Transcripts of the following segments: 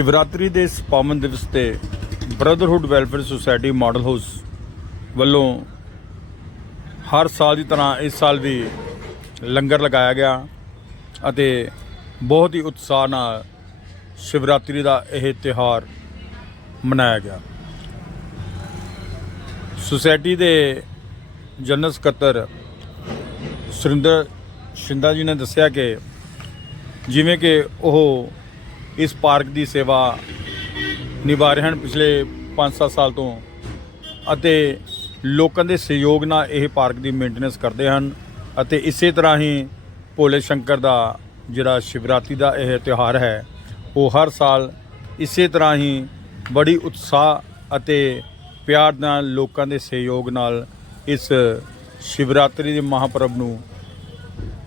ਸ਼ਿਵਰਾਤਰੀ ਦੇ ਇਸ ਪਾਵਨ ਦਿਵਸ ਤੇ brotherhood welfare society Model House ਵੱਲੋਂ ਹਰ ਸਾਲ ਦੀ ਤਰ੍ਹਾਂ ਇਸ ਸਾਲ ਵੀ ਲੰਗਰ ਲਗਾਇਆ ਗਿਆ ਅਤੇ ਬਹੁਤ ਹੀ ਉਤਸ਼ਾਹ ਨਾਲ ਸ਼ਿਵਰਾਤਰੀ ਦਾ ਇਹ ਤਿਉਹਾਰ ਮਨਾਇਆ ਗਿਆ। ਸੁਸਾਇਟੀ ਦੇ ਜਨਰਲ ਸਕੱਤਰ ਸੁਰਿੰਦਰ ਸ਼ਿੰਦਾ ਜੀ ਨੇ ਦੱਸਿਆ ਕਿ ਜਿਵੇਂ ਕਿ ਉਹ ਇਸ ਪਾਰਕ ਦੀ ਸੇਵਾ ਨਿਭਾ ਰਹੇ ਹਨ ਪਿਛਲੇ 5-7 ਸਾਲ ਤੋਂ ਅਤੇ ਲੋਕਾਂ ਦੇ ਸਹਿਯੋਗ ਨਾਲ ਇਹ ਪਾਰਕ ਦੀ ਮੇਨਟੇਨੈਂਸ ਕਰਦੇ ਹਨ ਅਤੇ ਇਸੇ ਤਰ੍ਹਾਂ ਹੀ ਭੋਲੇ ਸ਼ੰਕਰ ਦਾ ਜਿਹੜਾ ਸ਼ਿਵਰਾਤਰੀ ਦਾ ਇਹ ਤਿਉਹਾਰ ਹੈ, ਉਹ ਹਰ ਸਾਲ ਇਸੇ ਤਰ੍ਹਾਂ ਹੀ ਬੜੀ ਉਤਸ਼ਾਹ ਅਤੇ ਪਿਆਰ ਨਾਲ ਲੋਕਾਂ ਦੇ ਸਹਿਯੋਗ ਨਾਲ ਇਸ ਸ਼ਿਵਰਾਤਰੀ ਦੇ ਮਹਾਪਰਵ ਨੂੰ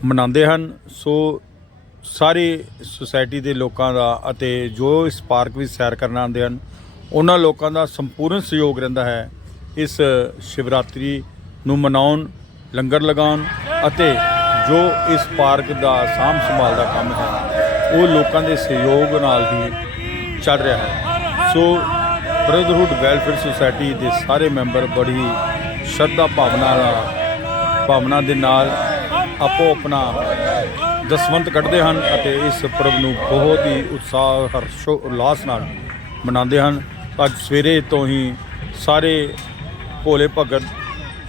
ਮਨਾਉਂਦੇ ਹਨ। ਸੋ ਸਾਰੇ ਸੁਸਾਇਟੀ ਦੇ ਲੋਕਾਂ ਦਾ ਅਤੇ ਜੋ ਇਸ ਪਾਰਕ ਵਿੱਚ ਸੈਰ ਕਰਨ ਆਉਂਦੇ ਹਨ, ਉਹਨਾਂ ਲੋਕਾਂ ਦਾ ਸੰਪੂਰਨ ਸਹਿਯੋਗ ਰਹਿੰਦਾ ਹੈ ਇਸ ਸ਼ਿਵਰਾਤਰੀ ਨੂੰ ਮਨਾਉਣ, ਲੰਗਰ ਲਗਾਉਣ ਅਤੇ ਜੋ ਇਸ ਪਾਰਕ ਦਾ ਸਾਂਭ ਸੰਭਾਲ ਦਾ ਕੰਮ ਹੈ, ਉਹ ਲੋਕਾਂ ਦੇ ਸਹਿਯੋਗ ਨਾਲ ਹੀ ਚੱਲ ਰਿਹਾ ਹੈ। ਸੋ ਬ੍ਰਦਰਹੁੱਡ ਵੈਲਫੇਅਰ ਸੁਸਾਇਟੀ ਦੇ ਸਾਰੇ ਮੈਂਬਰ ਬੜੀ ਸ਼ਰਧਾ ਭਾਵਨਾ ਨਾਲ, ਭਾਵਨਾ ਦੇ ਨਾਲ ਆਪੋ ਆਪਣਾ ਦਸਵੰਤ ਕੱਢਦੇ ਹਨ ਅਤੇ ਇਸ ਪਰਬ ਨੂੰ ਬਹੁਤ ਹੀ ਉਤਸ਼ਾਹ ਹਰਸ਼ੋ ਉਲਾਸ ਨਾਲ ਮਨਾਉਂਦੇ ਹਨ। ਅੱਜ ਸਵੇਰੇ ਤੋਂ ਹੀ ਸਾਰੇ ਭੋਲੇ ਭਗਤ,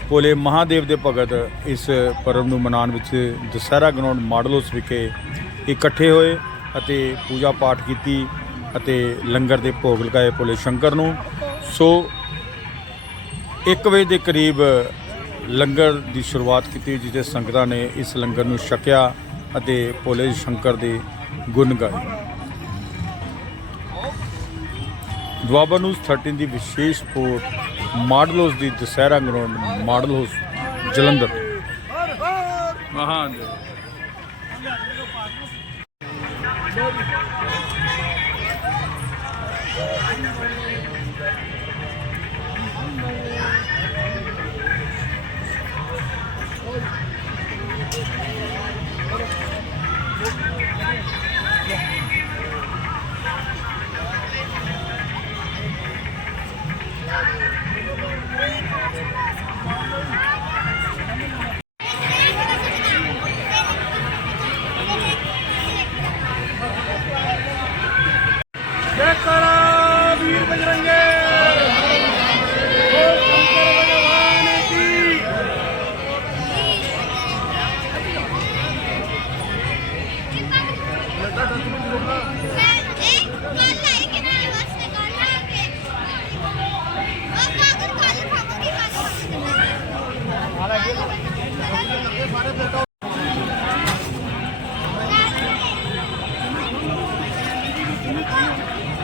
ਭੋਲੇ ਮਹਾਦੇਵ ਦੇ ਭਗਤ ਇਸ ਪਰਬ ਨੂੰ ਮਨਾਉਣ ਵਿੱਚ ਦਸਹਿਰਾ ਗਰਾਊਂਡ ਮਾਡਲੋਸ ਵਿਖੇ ਇਕੱਠੇ ਹੋਏ ਅਤੇ ਪੂਜਾ ਪਾਠ ਕੀਤੀ ਅਤੇ ਲੰਗਰ ਦੇ ਭੋਗ ਲਗਾਏ ਭੋਲੇ ਸ਼ੰਕਰ ਨੂੰ। ਸੋ 1 ਵਜੇ ਦੇ ਕਰੀਬ ਲੰਗਰ ਦੀ ਸ਼ੁਰੂਆਤ ਕੀਤੀ ਜਿੱਥੇ ਸੰਗਤਾਂ ਨੇ ਇਸ ਲੰਗਰ ਨੂੰ ਛਕਿਆ। ਅਤੇ ਭੋਲੇ ਸ਼ੰਕਰ ਦੇ ਗੁਣ ਗਾਏ। ਦੁਆਬਾ ਨਿਊਜ਼ 13 ਦੀ ਵਿਸ਼ੇਸ਼ ਰਿਪੋਰਟ, ਮਾਡਲ ਹਾਊਸ ਦੀ Dussehra ground Model House Jalandhar. ਮਹਾਨ ਜੈਕਾਰਾ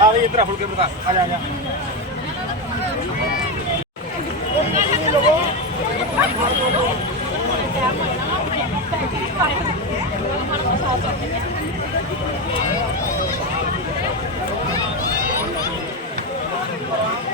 ਆ ਵੀ ਇਧਰ ਫੁੱਲ ਕੇ ਬਤਾ ਆ ਜਾ ਆ ਜਾ। ਇਹ